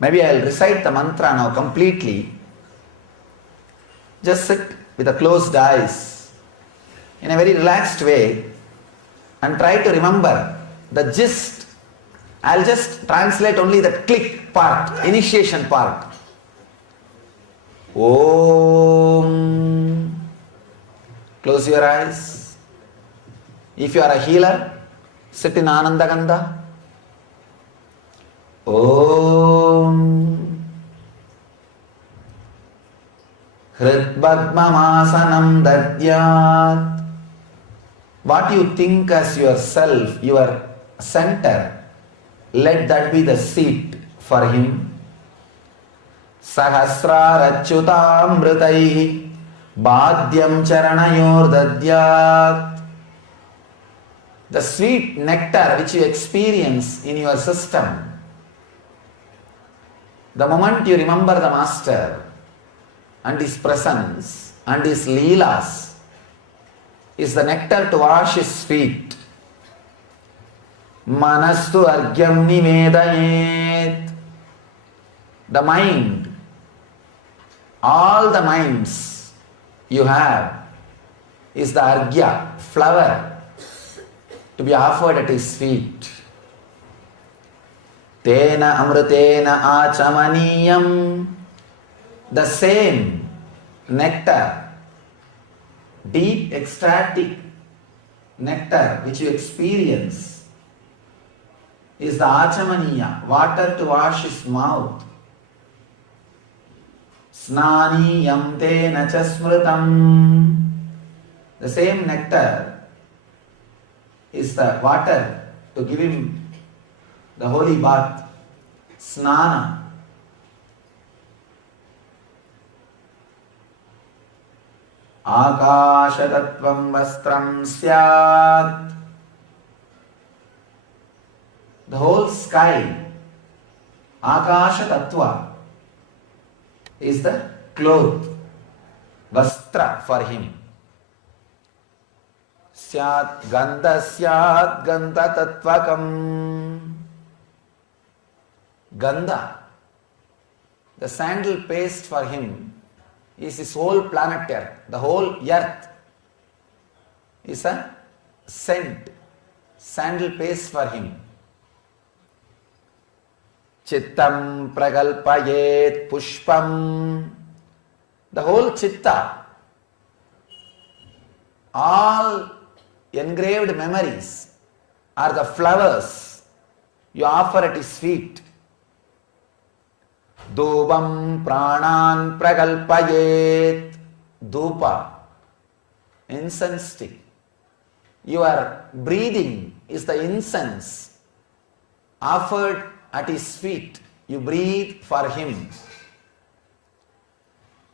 Maybe I'll recite the mantra now completely. Just sit with the closed eyes in a very relaxed way and try to remember the gist. I'll just translate only the click part, initiation part. Om. Close your eyes. If you are a healer, sit in Ananda Gandha. Om. Hridbadmamasanam dadyat. What you think as yourself, your center, let that be the seat for him. Sahasrarachyutamritaihi Bhadyam charanayor dadyat. The sweet nectar which you experience in your system, the moment you remember the Master and his presence and his leelas, is the nectar to wash his feet. Manastu argyam nivedayet. The mind, all the minds you have, is the argya, flower, to be offered at his feet. Tena amrutena achamaniyam. The same nectar, deep ecstatic nectar which you experience, is the achamaniya, water to wash his mouth. Snaniyam tena cha smritam. The same nectar is the water to give him the holy bath. Snana. Akashatattvam vastram syat. The whole sky, Akashatattva, is the cloth, vastra for him. Syat gandha tattvakam. Gandha, the sandal paste for him, is his whole planet Earth. The whole earth is a scent, sandal paste for him. Chittam pragalpayet pushpam. The whole chitta, all engraved memories are the flowers you offer at his feet. Dhubam pranan pragalpayet. Dhupa, incense stick. Your breathing is the incense offered at his feet. You breathe for him.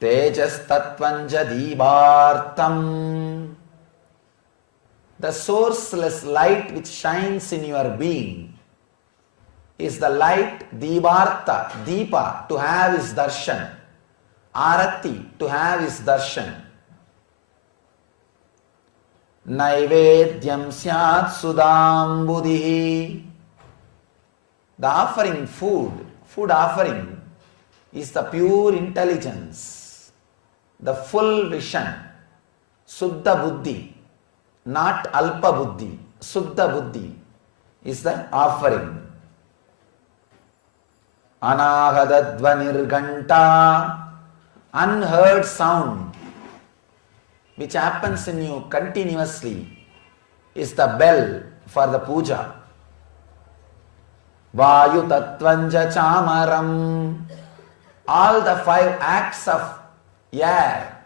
Tejas tattvanja divartam. The sourceless light which shines in your being is the light divarta, deepa, to have his darshan. Arati, to have his darshan. Naivedyam syat sudam buddhi. The offering, food offering, is the pure intelligence, the full vision, Suddha Buddhi, not Alpa Buddhi. Suddha Buddhi is the offering. Anahadadvanirganta, unheard sound which happens in you continuously, is the bell for the puja. Vayu tattvanja chamaram. All the 5 acts of air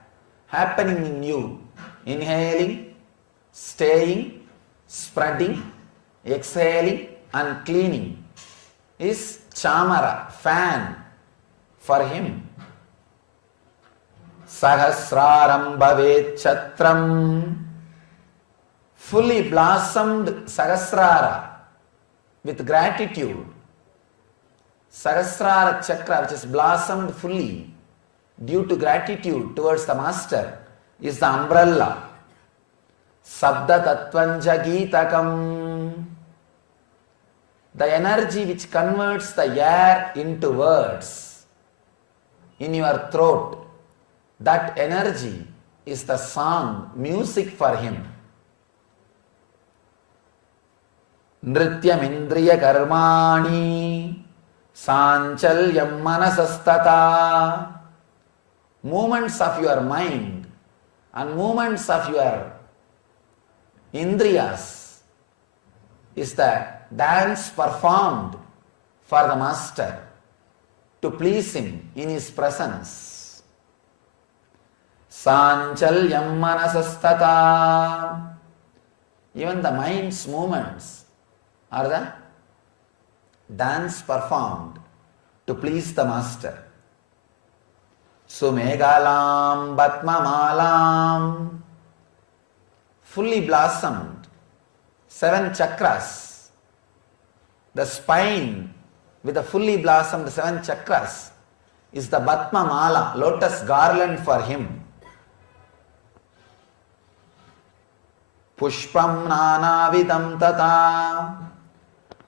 happening in you, inhaling, staying, spreading, exhaling and cleaning, is chamara, fan for him. Sahasraram bhavet chatram. Fully blossomed Sahasrara with gratitude. Sahasrara chakra, which is blossomed fully due to gratitude towards the Master, is the umbrella. Sabda tattvanja geetakam. the energy which converts the air into words in your throat, that energy is the song, music for him. Nrityam indriya karmani sanchalyam manasastata. Movements of your mind and movements of your indriyas is the dance performed for the master to please him in his presence. Sanchalyam manasastata. Even the mind's movements are the dance performed to please the master. Sumegalam Batmamalam, fully blossomed, 7 chakras. The spine with the fully blossomed 7 chakras is the Batmamala, lotus garland for him. Pushpam nanavidam tata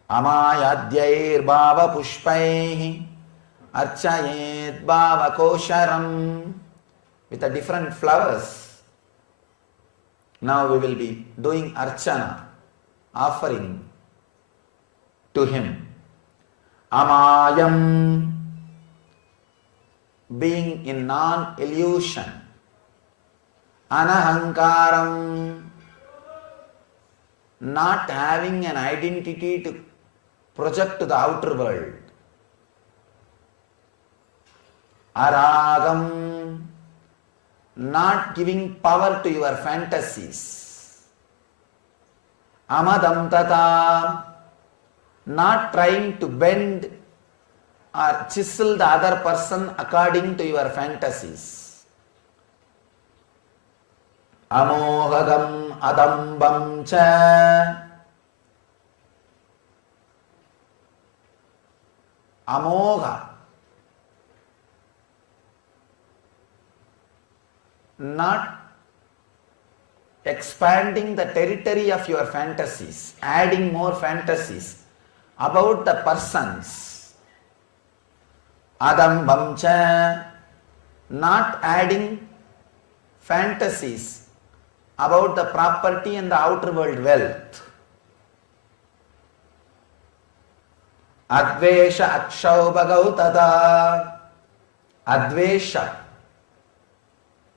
amayadyair bhava pushpaihi archayet bhava kosharam. With the different flowers. Now we will be doing archana, offering to him. Amayam, being in non-illusion. Anahankaram, not having an identity to project to the outer world. Aragam, not giving power to your fantasies. Amadam tata, not trying to bend or chisel the other person according to your fantasies. Amohagam adambam cha, amogha, not expanding the territory of your fantasies, adding more fantasies about the persons. Adambam cha, not adding fantasies about the property and the outer world wealth. Advesha akshaubhagau tada, advesha,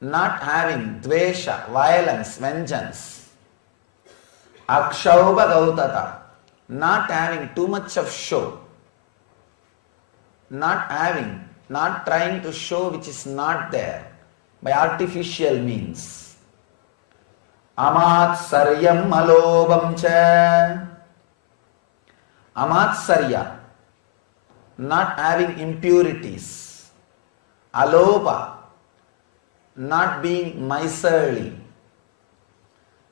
not having dvesha, violence, vengeance. Akshaubhagau tada, not having too much of show. Not trying to show which is not there by artificial means. Amatsaryam alobam cha, amatsarya, not having impurities. Aloba, not being miserly.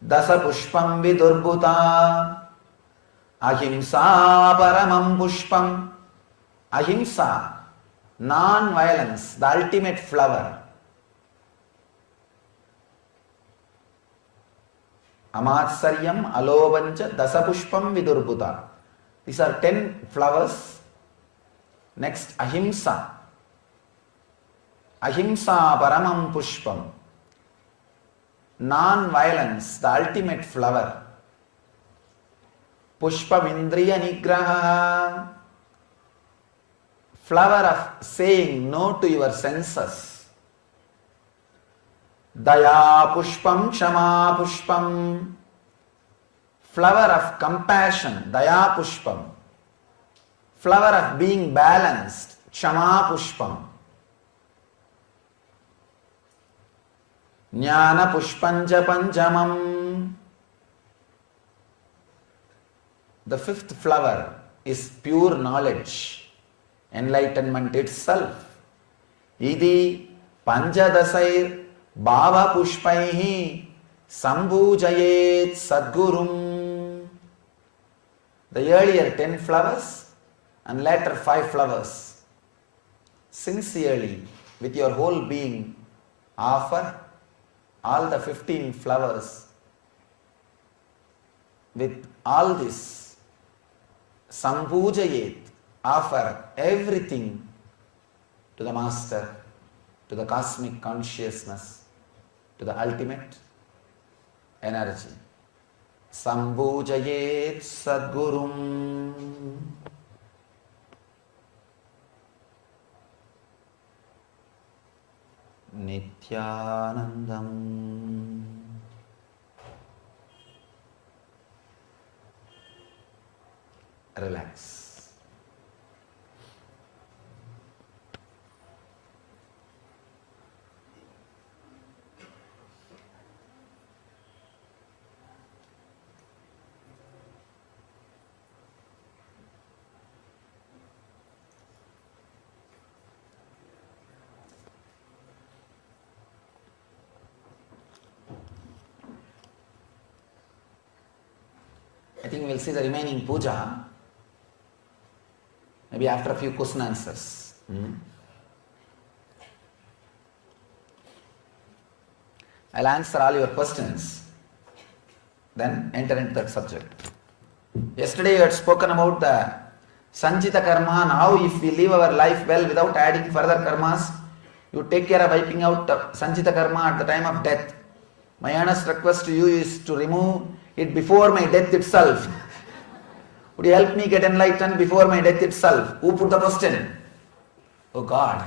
Dasa pushpam vidurbuta, ahimsa paramam pushpam. Ahimsa, non-violence, the ultimate flower. Amatsaryam alobancha dasapushpam vidurbuta. These are 10 flowers. Next, ahimsa. Ahimsa paramam pushpam. Non-violence, the ultimate flower. Pushpam indriya nigraha. Flower of saying no to your senses. Daya pushpam kshama pushpam. Flower of compassion, daya pushpam. Flower of being balanced, kshama pushpam. Jnana pushpanja panjamam. The 5th flower is pure knowledge. Enlightenment itself. Idi panjadasair bhava pushpaihi sambhujayet sadgurum. The earlier 10 flowers and later 5 flowers. Sincerely, with your whole being, offer all the 15 flowers with all this Sambhujayet, offer everything to the Master, to the cosmic consciousness, to the ultimate energy. Sambhujayet Sadgurum. Nithyanandam. Relax. I think we'll see the remaining puja maybe after a few question answers. I'll answer all your questions, then enter into that subject. Yesterday you had spoken about the Sanchita karma. Now if we live our life well without adding further karmas, you take care of wiping out the Sanchita karma at the time of death. My earnest request to you is to remove it before my death itself. Would you help me get enlightened before my death itself? Who put the question? Oh God.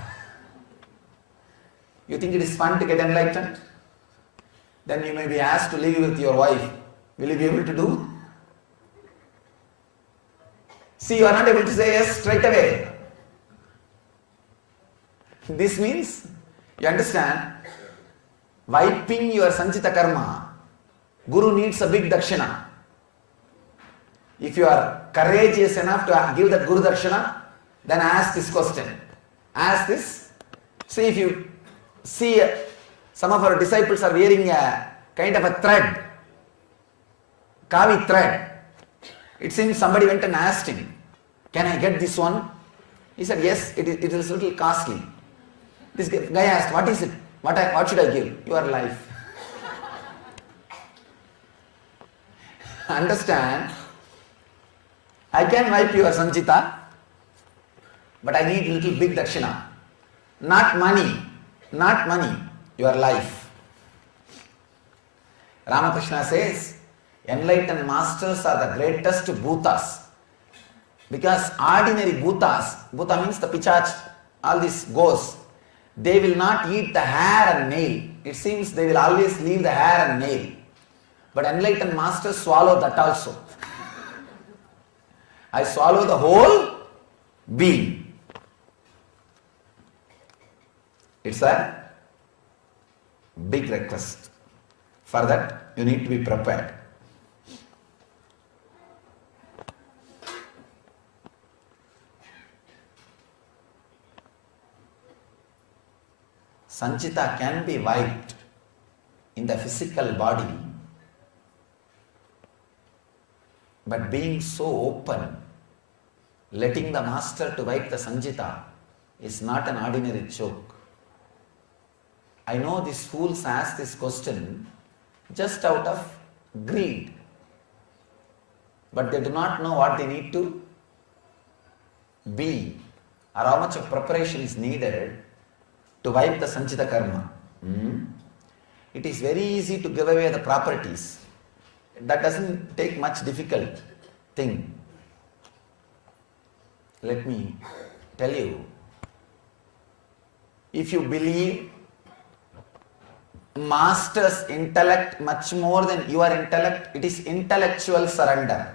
You think it is fun to get enlightened? Then you may be asked to live with your wife. Will you be able to do? See, you are not able to say yes straight away. This means, you understand, wiping your Sanchita karma, Guru needs a big dakshina. If you are courageous enough to give that Guru dakshina, then ask this question. Ask this. See, if you see some of our disciples are wearing a kind of a thread, kavi thread. It seems somebody went and asked him, can I get this one? He said, yes, it is a little costly. This guy asked, what is it? What should I give? Your life. Understand? I can wipe your Sanchita, but I need little big dakshina. Not money, your life. Ramakrishna says, enlightened masters are the greatest bhutas. Because ordinary bhutas, bhuta means the pichach, all these ghosts, they will not eat the hair and nail. It seems they will always leave the hair and nail. But enlightened masters swallow that also. I swallow the whole being. It's a big request. For that, you need to be prepared. Sanchita can be wiped in the physical body, but being so open, letting the master to wipe the Sanchita is not an ordinary joke. I know these fools ask this question just out of greed, but they do not know what they need to be or how much of preparation is needed to wipe the Sanchita karma. It is very easy to give away the properties. That doesn't take much difficult thing. Let me tell you, if you believe master's intellect much more than your intellect, it is intellectual surrender.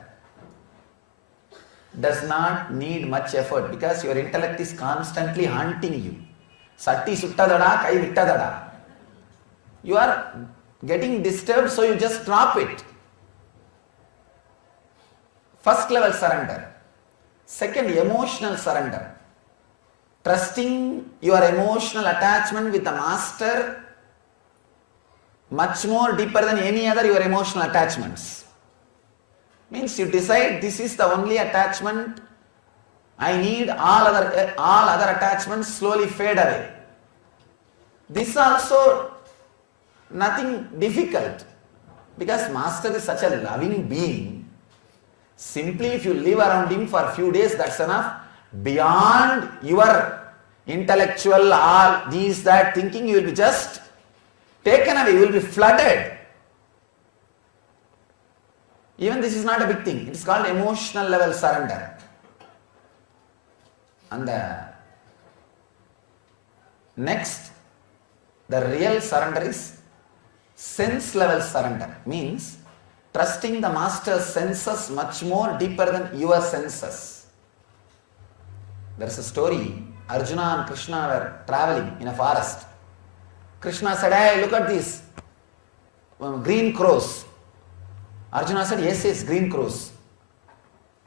Does not need much effort because your intellect is constantly hunting you. Satti suttadada, kai vittadada. You are getting disturbed, so you just drop it. First level surrender. Second, emotional surrender. Trusting your emotional attachment with the master much more deeper than any other your emotional attachments. Means you decide this is the only attachment I need, all other attachments slowly fade away. This also nothing difficult because master is such a loving being. Simply if you live around him for a few days, that's enough. Beyond your intellectual, all these, that thinking, you will be just taken away, you will be flooded. Even this is not a big thing. It is called emotional level surrender. And the next, the real surrender is sense level surrender. Means trusting the master's senses much more deeper than your senses. There is a story. Arjuna and Krishna were traveling in a forest. Krishna said, "Hey, look at these green crows." Arjuna said, "Yes, yes, green crows."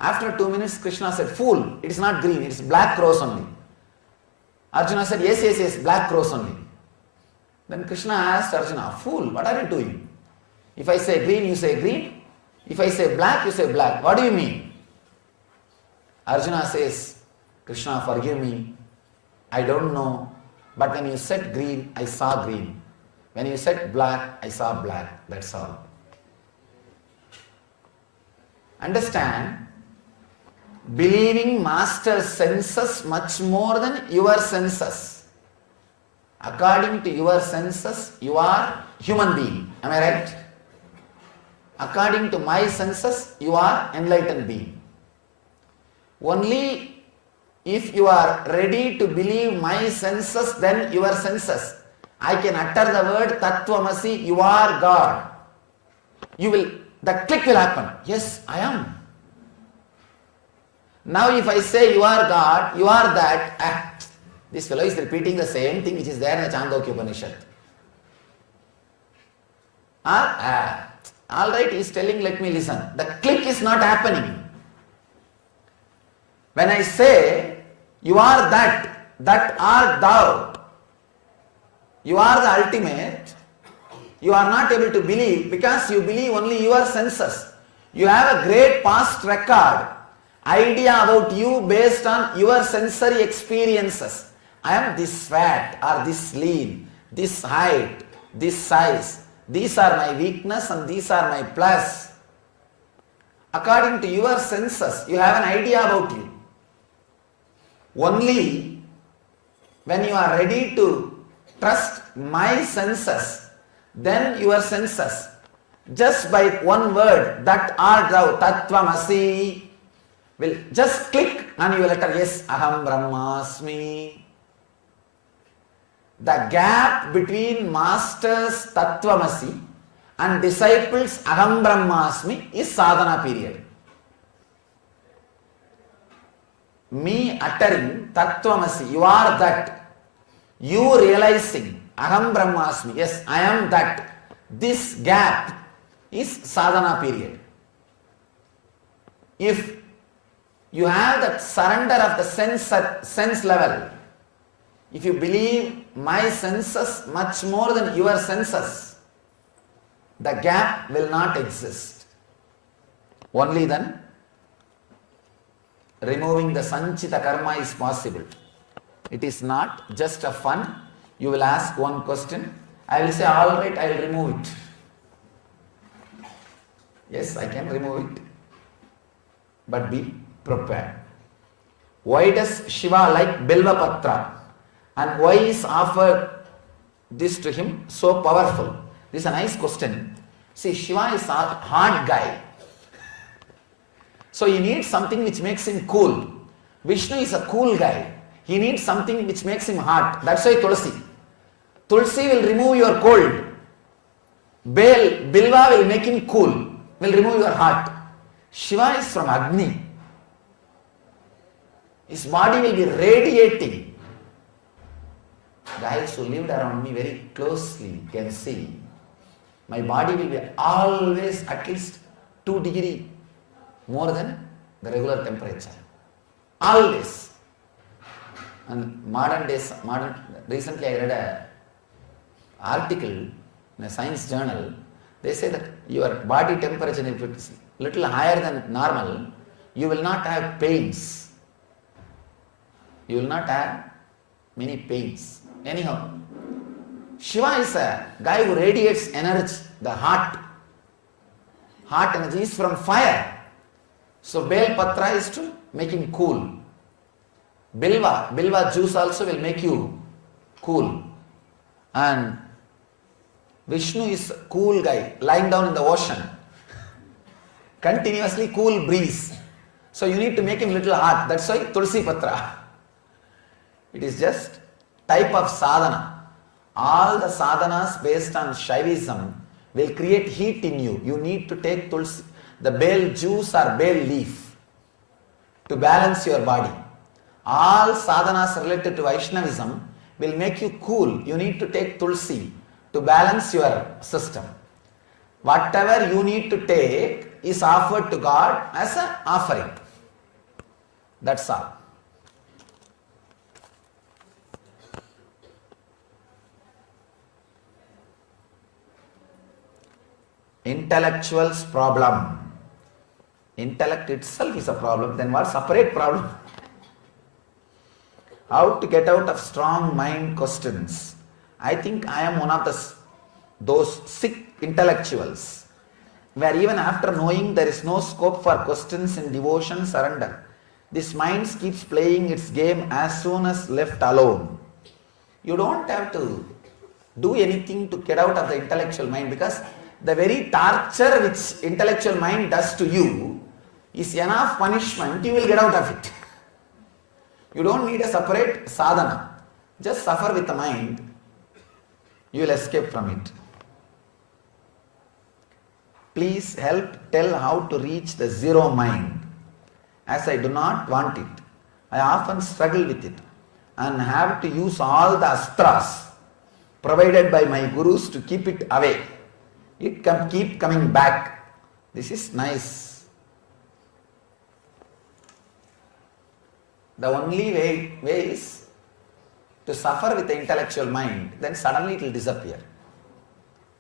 After 2 minutes, Krishna said, "Fool, it is not green, it is black crows only." Arjuna said, "Yes, yes, yes, black crows only." Then Krishna asked Arjuna, "Fool, what are you doing? If I say green, you say green. If I say black, you say black. What do you mean?" Arjuna says, "Krishna, forgive me. I don't know. But when you said green, I saw green. When you said black, I saw black. That's all." Understand, believing master's senses much more than your senses. According to your senses, you are human being. Am I right? According to my senses, you are enlightened being. Only if you are ready to believe my senses, then your senses. I can utter the word Tattvamasi, you are God. The click will happen. Yes, I am. Now if I say you are God, you are that, this fellow is repeating the same thing which is there in the Chandogya Upanishad. Alright, he is telling, let me listen. The click is not happening. When I say, you are that art thou, you are the ultimate, you are not able to believe because you believe only your senses. You have a great past record, idea about you based on your sensory experiences. I am this fat or this lean, this height, this size. These are my weakness and these are my plus. According to your senses, you have an idea about you. Only when you are ready to trust my senses, then your senses, just by one word, that art thou, Tattvamasi, will just click and you will utter, yes, Aham Brahmasmi. The gap between master's Tattvamasi and disciples Aham Brahmasmi is sadhana period. Me uttering Tattvamasi, you are that. You realizing Aham Brahmasmi, yes, I am that. This gap is sadhana period. If you have that surrender of the sense level, if you believe my senses much more than your senses, the gap will not exist. Only then removing the sanchita karma is possible. It is not just a fun. You will ask one question, I will say, all right, I will remove it. Yes, I can remove it. But be prepared. Why does Shiva like Bilva Patra? And why is offered this to him so powerful? This is a nice question. See, Shiva is a hard guy. So he needs something which makes him cool. Vishnu is a cool guy. He needs something which makes him hot. That's why Tulsi. Tulsi will remove your cold. Bilva will make him cool, will remove your heart. Shiva is from Agni. His body will be radiating. Guys who lived around me very closely can see my body will be always at least 2 degrees more than the regular temperature. Always. And recently I read an article in a science journal. They say that your body temperature, if it is little higher than normal, you will not have pains. You will not have many pains. Anyhow, Shiva is a guy who radiates energy, the heart. Heart energy is from fire. So bel patra is to make him cool. Bilva juice also will make you cool. And Vishnu is a cool guy, lying down in the ocean. Continuously cool breeze. So you need to make him little hot. That's why Tulsi Patra. It is just type of sadhana. All the sadhanas based on Shaivism will create heat in you. You need to take Tulsi, the bel juice or bel leaf to balance your body. All sadhanas related to Vaishnavism will make you cool. You need to take Tulsi to balance your system. Whatever you need to take is offered to God as an offering. That's all. Intellectual's problem. Intellect itself is a problem. Then what separate problem? How to get out of strong mind questions. I think I am one of those sick intellectuals where even after knowing there is no scope for questions in devotion, surrender, this mind keeps playing its game as soon as left alone. You don't have to do anything to get out of the intellectual mind, because the very torture which intellectual mind does to you is enough punishment. You will get out of it. You don't need a separate sadhana. Just suffer with the mind. You will escape from it. Please help tell how to reach the zero mind. As I do not want it, I often struggle with it and have to use all the astras provided by my gurus to keep it away. It can keep coming back. This is nice. The only way is to suffer with the intellectual mind, then suddenly it will disappear.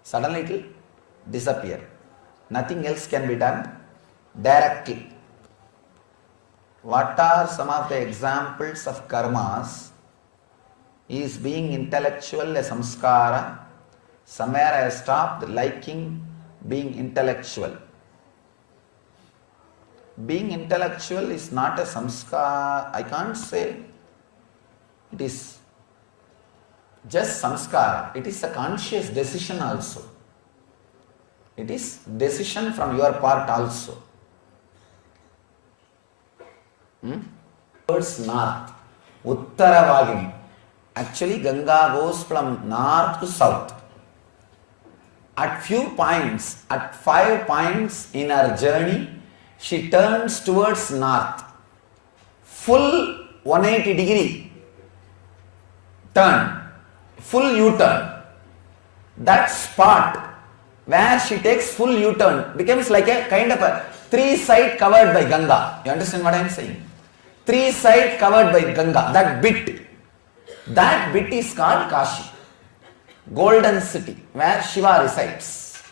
Suddenly it will disappear. Nothing else can be done directly. What are some of the examples of karmas? Is being intellectual a samskara? Somewhere I have stopped liking being intellectual. Being intellectual is not a samskara. I can't say it is just samskara. It is a conscious decision also. It is decision from your part also. Towards north, Uttaravagini. Actually, Ganga goes from north to south. At few points, at 5 points in her journey, she turns towards north. Full 180-degree turn, full U-turn. That spot where she takes full U-turn becomes like a kind of a 3-side covered by Ganga. You understand what I am saying? 3-side covered by Ganga. That bit is called Kashi. Golden city where Shiva resides.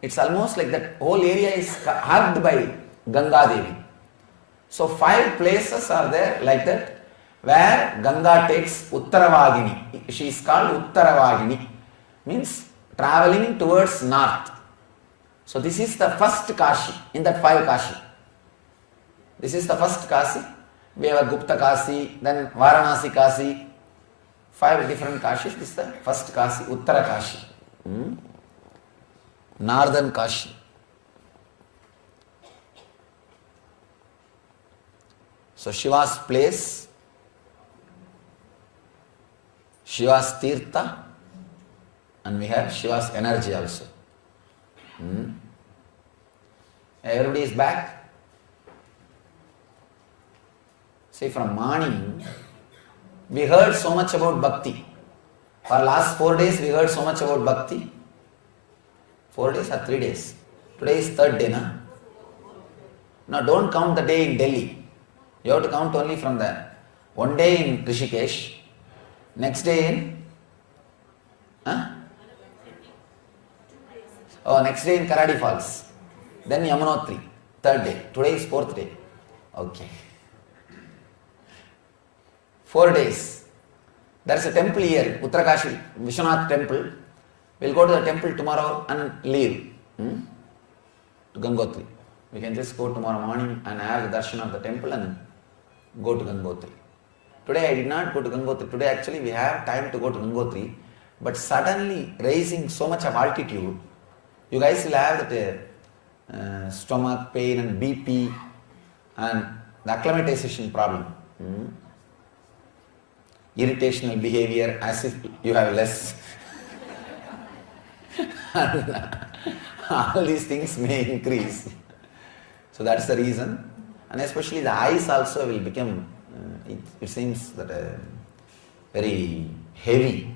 It's almost like that whole area is hugged by Ganga Devi. So 5 places are there like that where Ganga takes Uttaravagini. She is called Uttaravagini. Means traveling towards north. So this is the first Kashi in that 5 Kashi. This is the first Kashi. We have a Gupta Kashi, then Varanasi Kashi. 5 different Kashis. This is the first Kashi, Uttara Kashi. Northern Kashi. So Shiva's place, Shiva's Tirtha, and we have Shiva's energy also. Everybody is back. See, from morning, we heard so much about Bhakti. For last 4 days, we heard so much about Bhakti. 4 days or 3 days? Today is 3rd day, na? Now don't count the day in Delhi. You have to count only from the 1 day in Rishikesh, next day in next day in Karadi Falls, then Yamunotri, 3rd day. Today is 4th day. Okay. 4 days. There is a temple here, Uttarakashi, Vishwanath temple. We'll go to the temple tomorrow and leave to Gangotri. We can just go tomorrow morning and have the darshan of the temple and go to Gangotri. Today I did not go to Gangotri. Today actually we have time to go to Gangotri. But suddenly raising so much of altitude, you guys will have that stomach pain and BP and the acclimatization problem. Irritational behavior as if you have less. All these things may increase. So that's the reason. And especially the eyes also will become, it seems that very heavy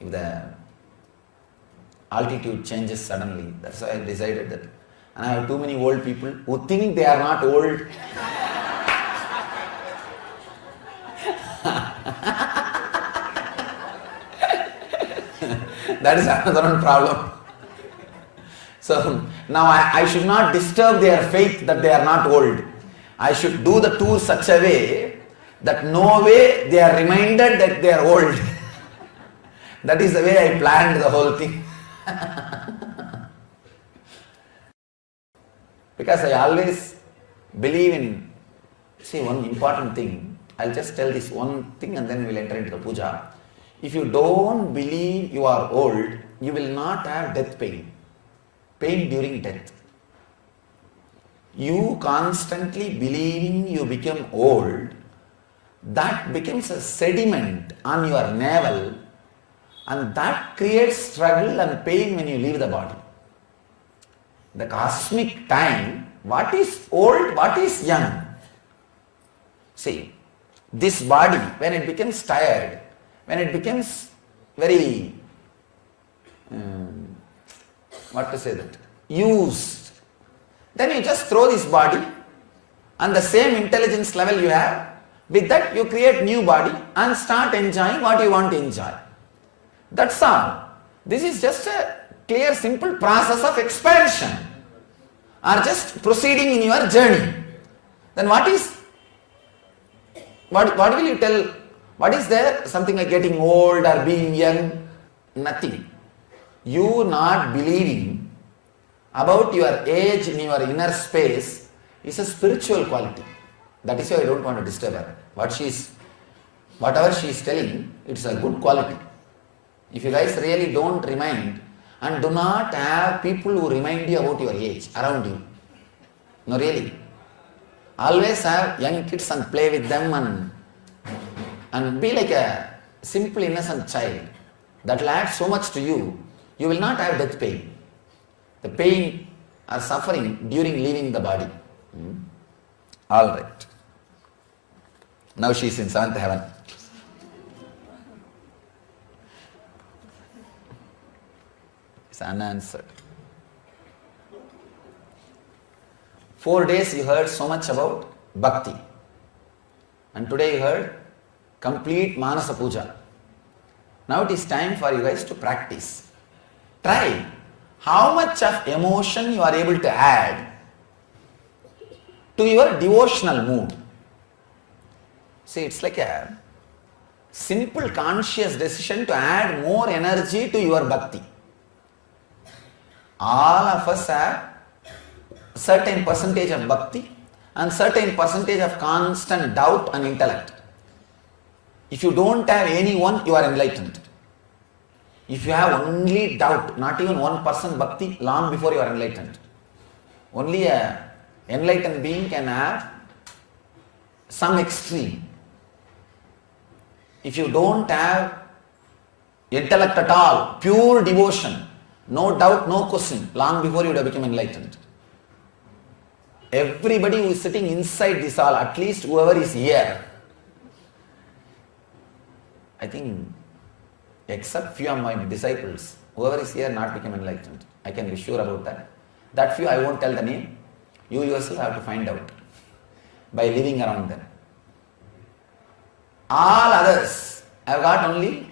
if the altitude changes suddenly. That's why I decided that. And I have too many old people who think they are not old. That is another one problem. So now I should not disturb their faith that they are not old. I should do the tour such a way that no way they are reminded that they are old. That is the way I planned the whole thing. Because I always believe in, see, one important thing. I'll just tell this one thing and then we'll enter into the puja. If you don't believe you are old, you will not have death pain. Pain during death. You constantly believing you become old, that becomes a sediment on your navel, and that creates struggle and pain when you leave the body. The cosmic time, what is old, what is young? See, this body, when it becomes tired, when it becomes very, used, then you just throw this body and the same intelligence level you have, with that you create new body and start enjoying what you want to enjoy. That's all. This is just a clear, simple process of expansion or just proceeding in your journey. Then what will you tell? What is there? Something like getting old or being young? Nothing. You not believing about your age in your inner space is a spiritual quality. That is why I don't want to disturb her. Whatever she is telling, it's a good quality. If you guys really don't remind and do not have people who remind you about your age around you. No, really. Always have young kids and play with them and be like a simple innocent child. That will add so much to you. You will not have death pain. The pain or suffering during leaving the body. All right. Now she is in 7th heaven. It's unanswered. 4 days you heard so much about Bhakti. And today you heard complete Manasa Puja. Now it is time for you guys to practice. Try how much of emotion you are able to add to your devotional mood. See, it's like a simple conscious decision to add more energy to your bhakti. All of us have certain percentage of bhakti and certain percentage of constant doubt and intellect. If you don't have any one, you are enlightened. If you have only doubt, not even 1% bhakti, long before you are enlightened. Only a enlightened being can have some extreme. If you don't have intellect at all, pure devotion, no doubt, no question, long before you would have become enlightened. Everybody who is sitting inside this hall, at least whoever is here, I think, except few of my disciples, whoever is here not become enlightened. I can be sure about that. That few I won't tell the name. You yourself have to find out by living around them. All others have got only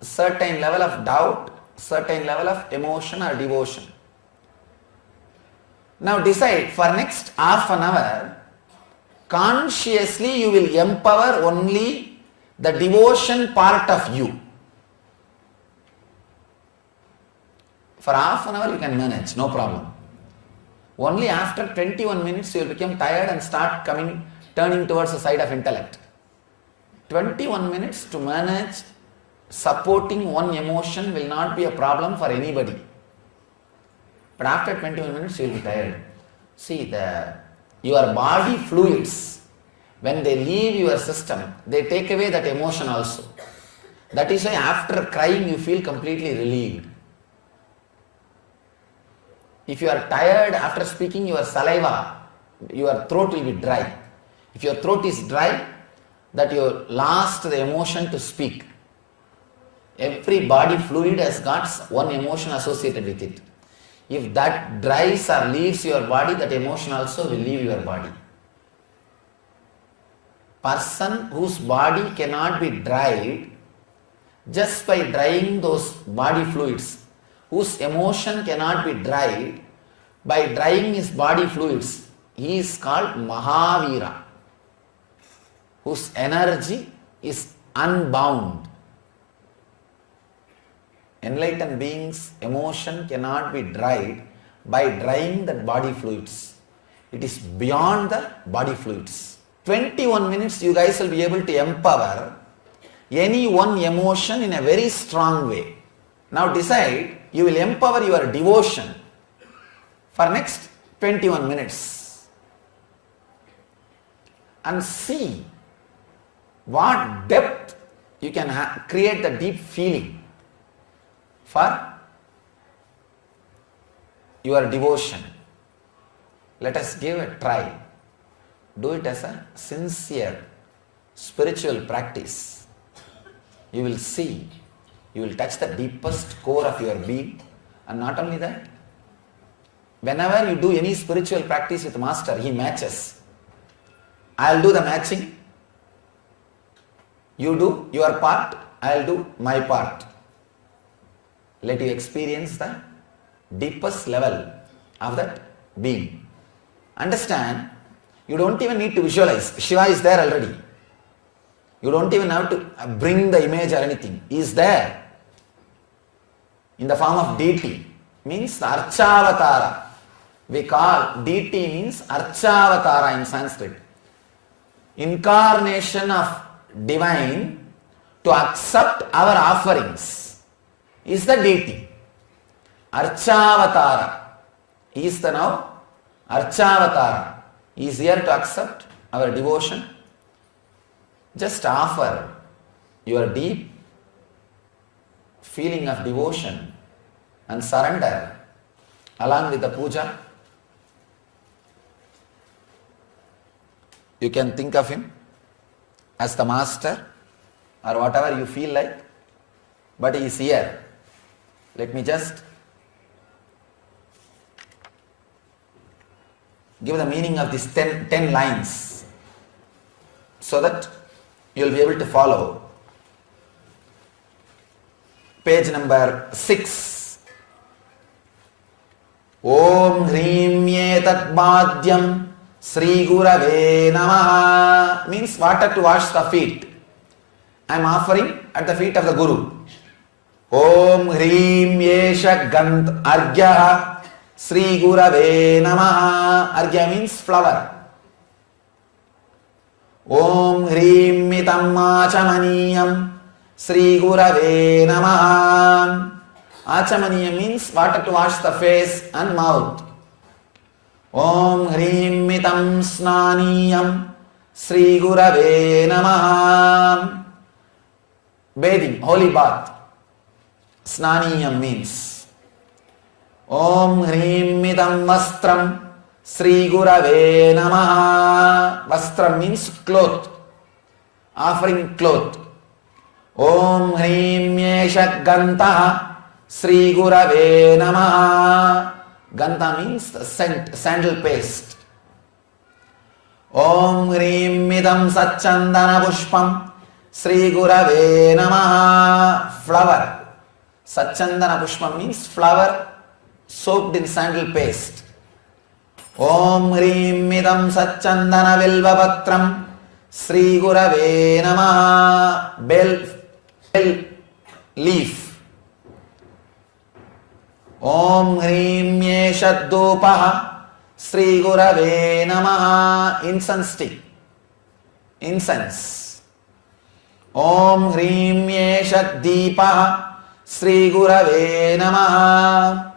certain level of doubt, certain level of emotion or devotion. Now decide for next half an hour, consciously you will empower only the devotion part of you. For half an hour you can manage, no problem. Only after 21 minutes you will become tired and start turning towards the side of intellect. 21 minutes to manage supporting one emotion will not be a problem for anybody. But after 21 minutes you will be tired. See, your body fluids, when they leave your system, they take away that emotion also. That is why after crying you feel completely relieved. If you are tired after speaking, your saliva, your throat will be dry. If your throat is dry, that you lost the emotion to speak. Every body fluid has got one emotion associated with it. If that dries or leaves your body, that emotion also will leave your body. Person whose body cannot be dried, just by drying those body fluids, whose emotion cannot be dried, by drying his body fluids, he is called Mahavira, whose energy is unbound. Enlightened beings' emotion cannot be dried by drying the body fluids. It is beyond the body fluids. 21 minutes you guys will be able to empower any one emotion in a very strong way. Now decide, you will empower your devotion for next 21 minutes and see what depth you can create the deep feeling for your devotion. Let us give a try. Do it as a sincere spiritual practice. You will see, you will touch the deepest core of your being. And not only that, whenever you do any spiritual practice with Master, he matches. I will do the matching. You do your part, I will do my part. Let you experience the deepest level of that being. Understand, you don't even need to visualize. Shiva is there already. You don't even have to bring the image or anything. He is there in the form of deity. Means Archavatara. We call deity means Archavatara in Sanskrit. Incarnation of divine to accept our offerings is the deity. Archavatara. He is the now Archavatara. He is here to accept our devotion. Just offer your deep feeling of devotion and surrender along with the puja. You can think of him as the master or whatever you feel like, but he is here. Let me just give the meaning of these 10 lines so that you will be able to follow. Page number 6. Om Hrim Yetat Bhadyam Sri Gurave Namaha means water to wash the feet. I am offering at the feet of the Guru. Om Hrim Yesha Gant Argya Sri Gurave Namaha. Argya means flower. Om Hrim Mitam Achamaniyam Sri Gurave Namaha. Achamaniyam means water to wash the face and mouth. Om Hrim Mitam Snaniyam Sri Gurave Namaha. Bathing, holy bath. Snaniyam means. Om Hrim Mitam Vastram Sri Gurave Namaha. Vastram means cloth. Offering cloth. Om Hrim Yesha Gantaha Sri Gurave Namaha. Ganta means scent, sandal paste. Om Hrim Midam Satchandana Pushpam Sri Gurave Namaha. Flower. Satchandana Pushpam means flower soaked in sandal paste. Om Hrim Midam Satchandana Vilvapatram Sri Gurave Namaha. Bell leaf. Om Hrim Yeshaddoopaha Sri Gurave Namaha. Incense stick. Incense. Om Hrim Yeshat Deepa Sri Gurave Namaha.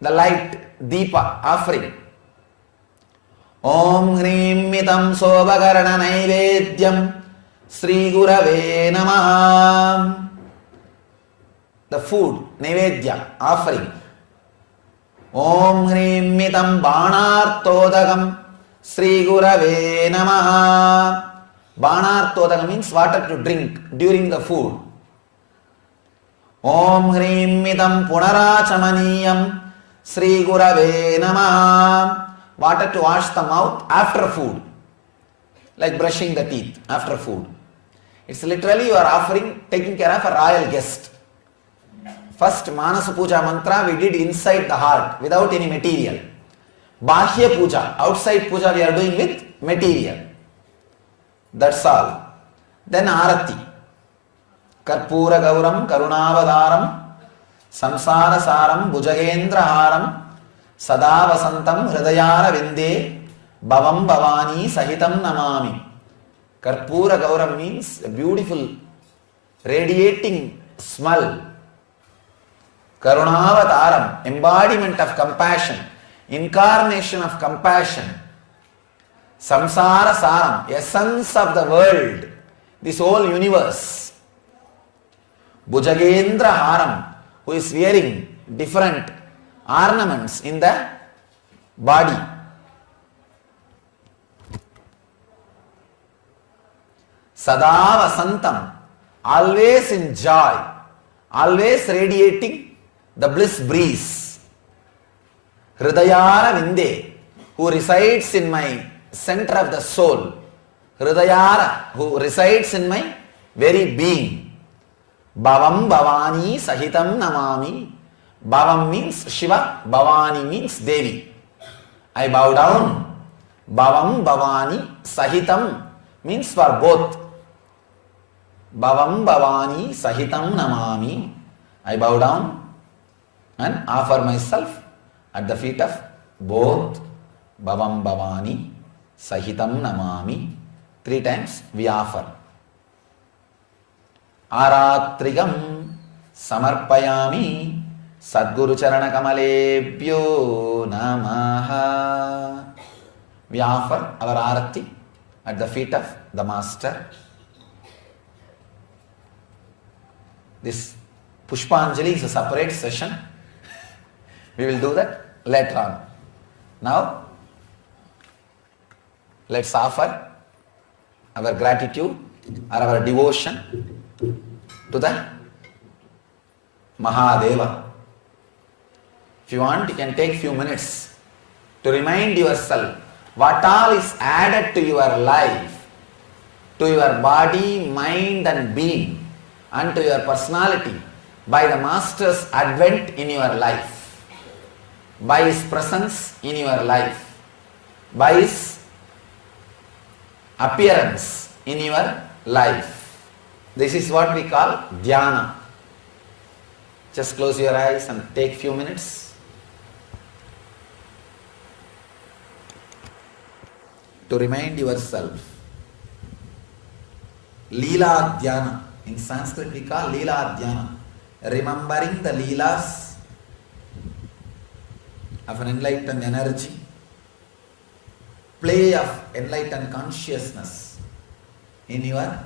The light, Deepa, offering. Om Hrim Mitam Sobakarana Naivedyam Sri Gurave Namaha. The food, Naivedya, offering. Om Hrim Mitam Banartodagam Sri Gurave Namaha. Banartodagam means water to drink during the food. Om Hrim Mitam Punarachamaniyam Sri Gurave Namaha. Water to wash the mouth after food, like brushing the teeth after food. It's literally you are offering, taking care of a royal guest. First Manasa Puja mantra we did inside the heart without any material. Bahya Puja, outside Puja we are doing with material. That's all. Then Arati. Karpura Gauram Karunavadaram Samsara Saram Bhujagendra Haram Sada Vasantam Hridayara Vinde Bhavam Bhavani Sahitam Namami. Karpura Gauram means a beautiful radiating smell. Karunavataram, embodiment of compassion, incarnation of compassion. Samsara Saram, essence of the world, this whole universe. Bhujagendra Haram, who is wearing different ornaments in the body. Sada Vasantam, always in joy, always radiating the bliss breeze. Hridayara Vinde, who resides in my center of the soul. Hridayara, who resides in my very being. Bhavam Bhavani Sahitam Namami. Bhavam means Shiva, Bhavani means Devi. I bow down. Bhavam Bhavani Sahitam means for both. Bhavam Bhavani Sahitam Namami. I bow down and offer myself at the feet of both. Bhavam Bhavani Sahitam Namami. 3 times we offer. Aratrigam Samarpayami Sadguru Charana Kamalebhyo Namaha. We offer our arati at the feet of the Master. This Pushpanjali is a separate session. We will do that later on. Now, let's offer our gratitude or our devotion to the Mahadeva. If you want, you can take few minutes to remind yourself what all is added to your life, to your body, mind and being, and to your personality by the Master's advent in your life, by His presence in your life, by His appearance in your life. This is what we call dhyana. Just close your eyes and take few minutes to remind yourself. Leela dhyana. In Sanskrit we call Leela dhyana. Remembering the Leelas of an enlightened energy, play of enlightened consciousness in your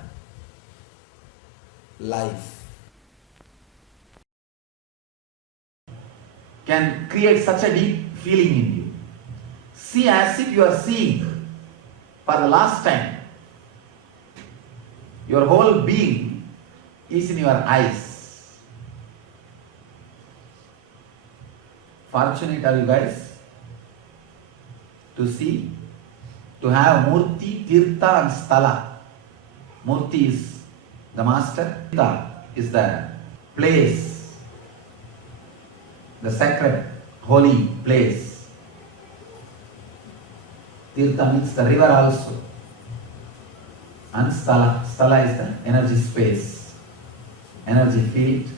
life can create such a deep feeling in you. See as if you are seeing for the last time. Your whole being is in your eyes. Fortunate are you guys to see, to have Murti, Tirtha and Sthala. Murti is the Master, Tirtha is the place, the sacred, holy place. Tirtha means the river also. And Sthala, Sthala is the energy space, energy field.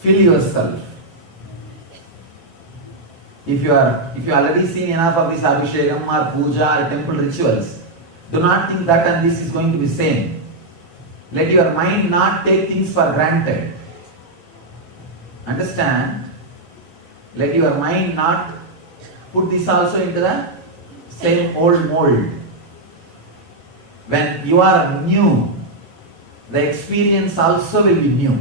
Fill yourself If you already seen enough of this Abhishekam or Puja or temple rituals, do not think that and this is going to be same. Let your mind not take things for granted. Understand? Let your mind not put this also into the same old mold. When you are new, the experience also will be new.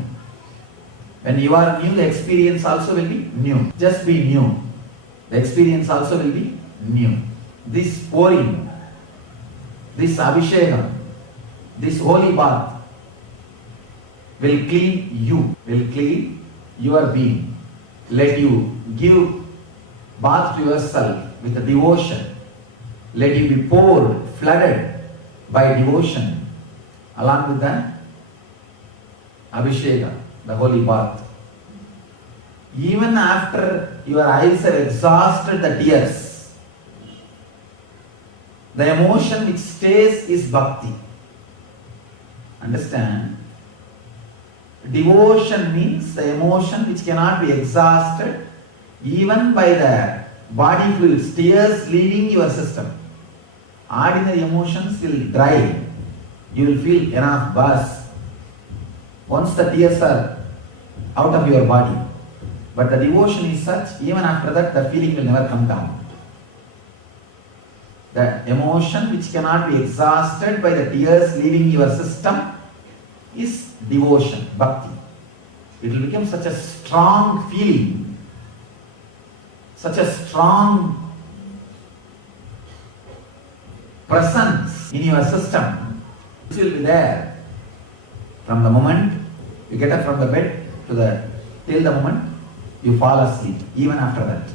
When you are new, the experience also will be new. Just be new. The experience also will be new. This pouring, this Abhishekam, this holy bath will clean you, will clean your being. Let you give bath to yourself with the devotion. Let you be poured, flooded by devotion along with the Abhishekam, the holy bath. Even after your eyes have exhausted the tears, the emotion which stays is Bhakti. Understand? Devotion means the emotion which cannot be exhausted even by the body fluids, tears leaving your system. Ordinary emotions will dry. You will feel enough buzz once the tears are out of your body. But the devotion is such, even after that, the feeling will never come down. The emotion which cannot be exhausted by the tears leaving your system is devotion, Bhakti. It will become such a strong feeling, such a strong presence in your system, which will be there from the moment you get up from the bed till the moment you fall asleep, even after that.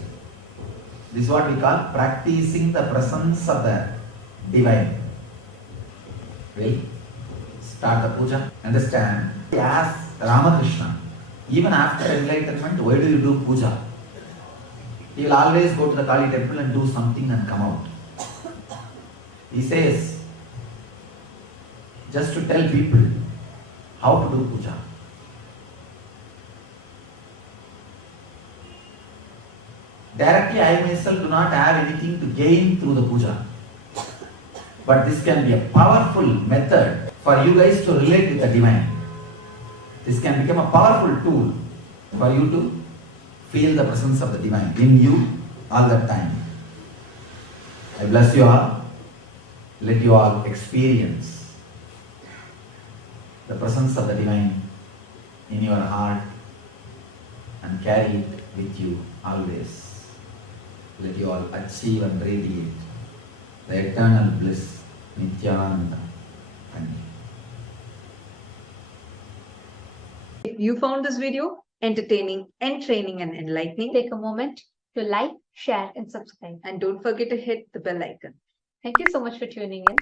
This is what we call practicing the presence of the divine. We'll start the puja. Understand? Ask Ramakrishna, even after enlightenment, why do you do puja? He will always go to the Kali temple and do something and come out. He says, just to tell people how to do puja. Directly, I myself do not have anything to gain through the puja. But this can be a powerful method for you guys to relate with the divine. This can become a powerful tool for you to feel the presence of the divine in you all the time. I bless you all. Let you all experience the presence of the divine in your heart and carry it with you always. Let you all achieve and radiate the eternal bliss, Nithyananda. Thank you. If you found this video entertaining, entraining and enlightening, Take a moment to like, share and subscribe. and don't forget to hit the bell icon. Thank you so much for tuning in.